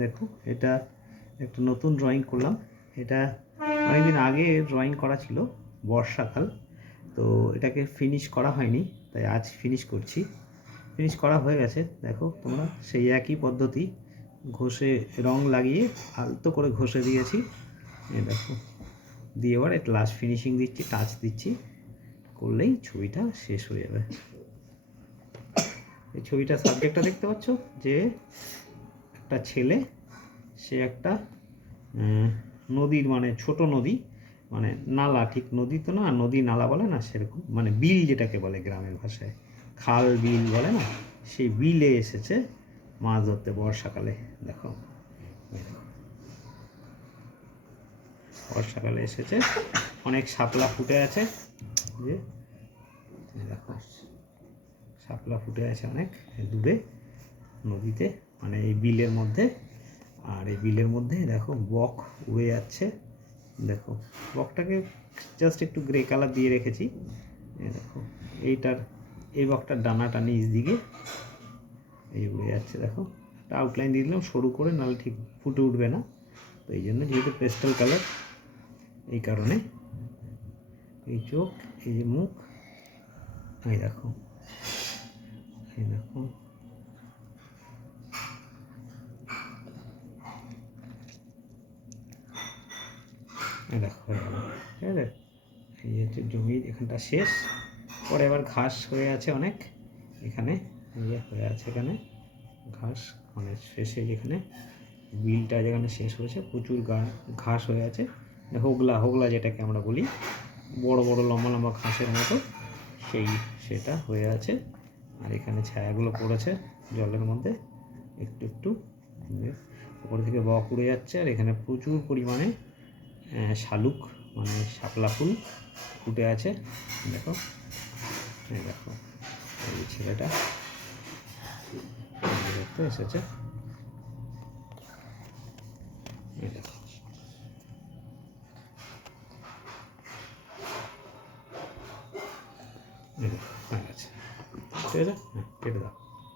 দেখো এটা একটা নতুন ড্রয়িং করলাম। এটা অনেকদিন আগে ড্রয়িং করা ছিল, বর্ষাকাল। তো এটাকে ফিনিশ করা হয়নি, তাই আজ ফিনিশ করছি। ফিনিশ করা হয়ে গেছে, দেখো তোমরা, সেই একই পদ্ধতি ঘষে রং লাগিয়ে আলতো করে ঘষে দিয়েছি। দেখো, দিয়ে এবার একটা লাস্ট ফিনিশিং দিচ্ছি, টাচ দিচ্ছি, করলেই ছবিটা শেষ হয়ে যাবে। এই ছবিটার সাবজেক্টটা দেখতে পাচ্ছ, যে একটা ছেলে, সে একটা নদীর, মানে ছোট নদী, মানে নালা, ঠিক নদী তো না, নদী নালা বলে না সেরকম, মানে বিল যেটাকে বলে গ্রামের ভাষায়, খাল বিল বলে না, সেই বিলে এসেছে মাছ ধরতে বর্ষাকালে। দেখো বর্ষাকালে এসেছে, অনেক শাপলা ফুটে আছে, যে দেখো শাপলা ফুটে আছে অনেক দূরে নদীতে, মানে এই বিলের মধ্যে। আর এই বিলের মধ্যে দেখো বক উড়ে যাচ্ছে। দেখো বকটাকে জাস্ট একটু গ্রে কালার দিয়ে রেখেছি। দেখো এই বকটার ডানাটা নিচ দিকে এই উড়ে যাচ্ছে। দেখো একটা আউটলাইন দিয়ে দিলাম সরু করে, নাহলে ঠিক ফুটে উঠবে না। তো এই জন্য, যেহেতু পেস্টেল কালার, এই কারণে এই চোখ, এই যে মুখ, এই দেখো, এই দেখো, দেখো হয়ে গেল। ঠিক আছে, এই হচ্ছে জমি, এখানটা শেষ। পরে আবার ঘাস হয়ে আছে অনেক, এখানে হয়ে আছে, এখানে ঘাস, মানে শেষে যেখানে বিলটা যেখানে শেষ হয়েছে প্রচুর ঘাস হয়ে আছে, হোগলা হোগলা যেটাকে আমরা বলি, বড় বড় লম্বা লম্বা ঘাসের মতো, সেটা হয়ে আছে। আর এখানে ছায়াগুলো পড়েছে জলের মধ্যে একটু একটু, উপর থেকে বক উড়ে যাচ্ছে। আর এখানে প্রচুর পরিমাণে শালুক, মানে শাপলা ফুল ফুটে আছে। দেখো, দেখো এই ছেলেটা দেখতে এসেছে, দেখো, হয়ে গেছে। ঠিক আছে, কেটে দাও।